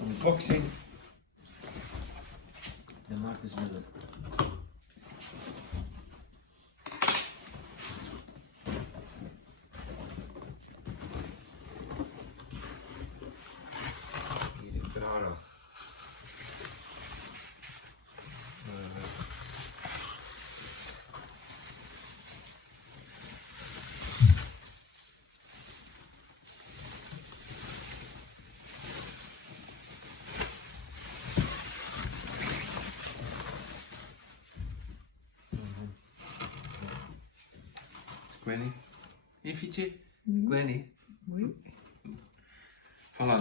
Unboxing. De Marcus Miller. Hier de Prada. Gwenny. Hey Fietje. Gwenny. Oui.